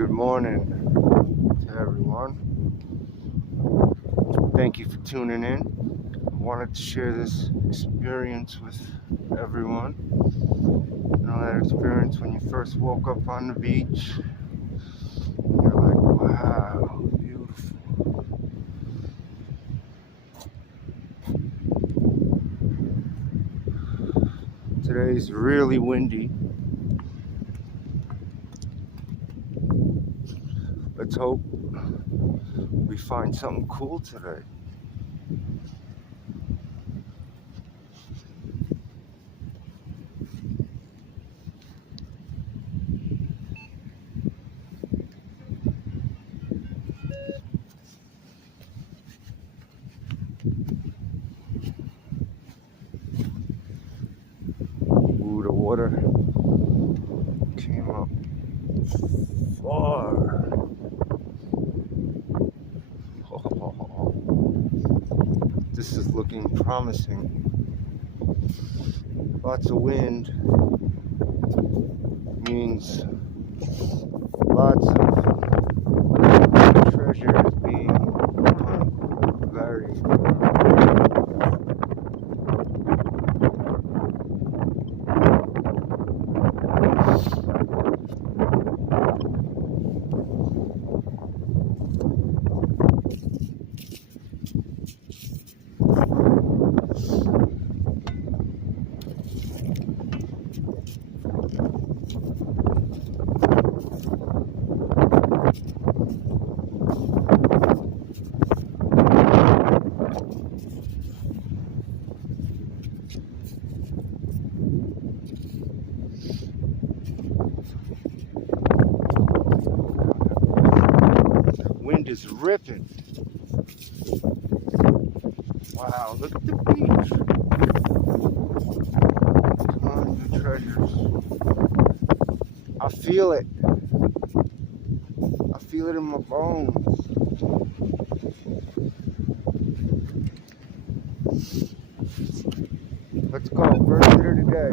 Good morning to everyone. Thank you for tuning in. I wanted to share this experience with everyone. You know, that experience when you first woke up on the beach. You're like, wow, beautiful. Today's really windy. Let's hope we find something cool today. Ooh, the water came up far. This is looking promising. Lots of wind means lots of treasures being buried. Wind is ripping. Wow, look at the beach. Tons of treasures. I feel it. I feel it in my bones. Let's go. First hitter today.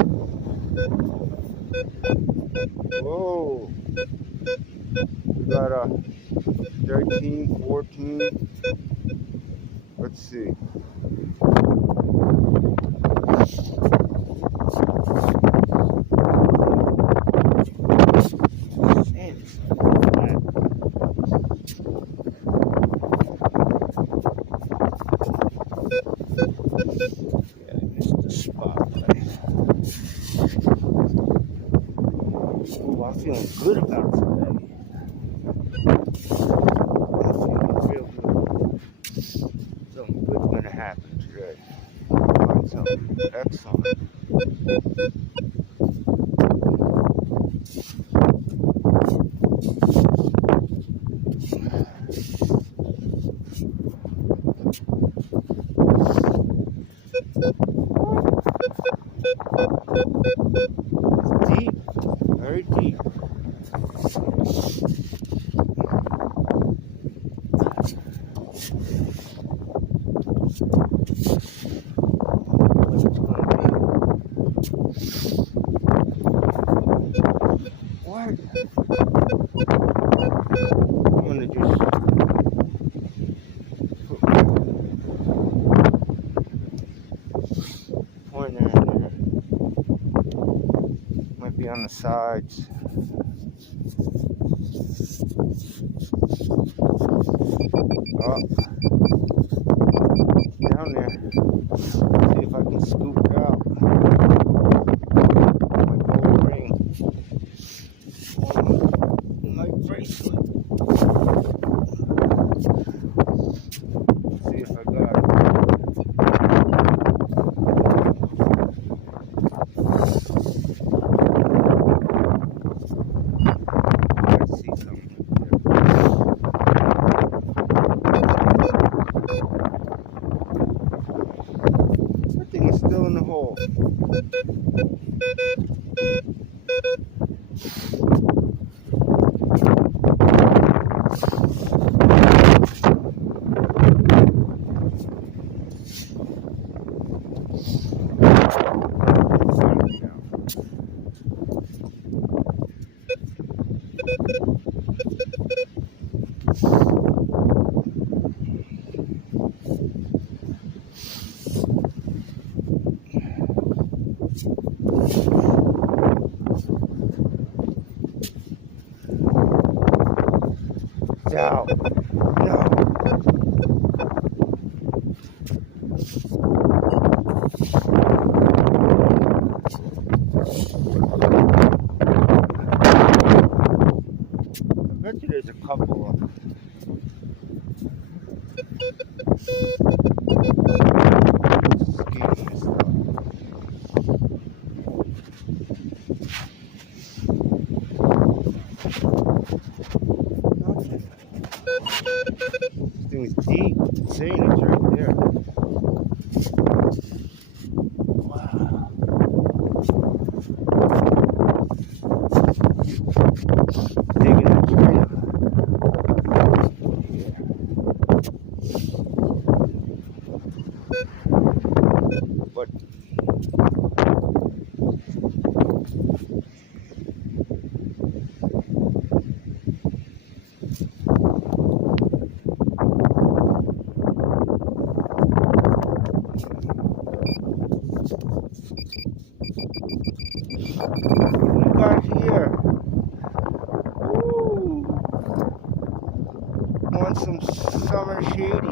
Whoa. We got a 13, 14. Let's see. Ooh, I'm feeling good about today. I'm feeling real good. Something good's gonna happen today. Find something excellent. It's deep, very deep. What? I'm gonna just put my pointer in there. Might be on the sides. Up. Down there. See if I can scoop it out. My gold ring. My bracelet. See if I got it. I see something. That thing is still in the hole. No. No. I bet you there's a couple of skating and stuff. Nothing. This thing is deep. Insane. It's right there. Wow. Digging in China. But what we got here? Ooh. Want some summer shade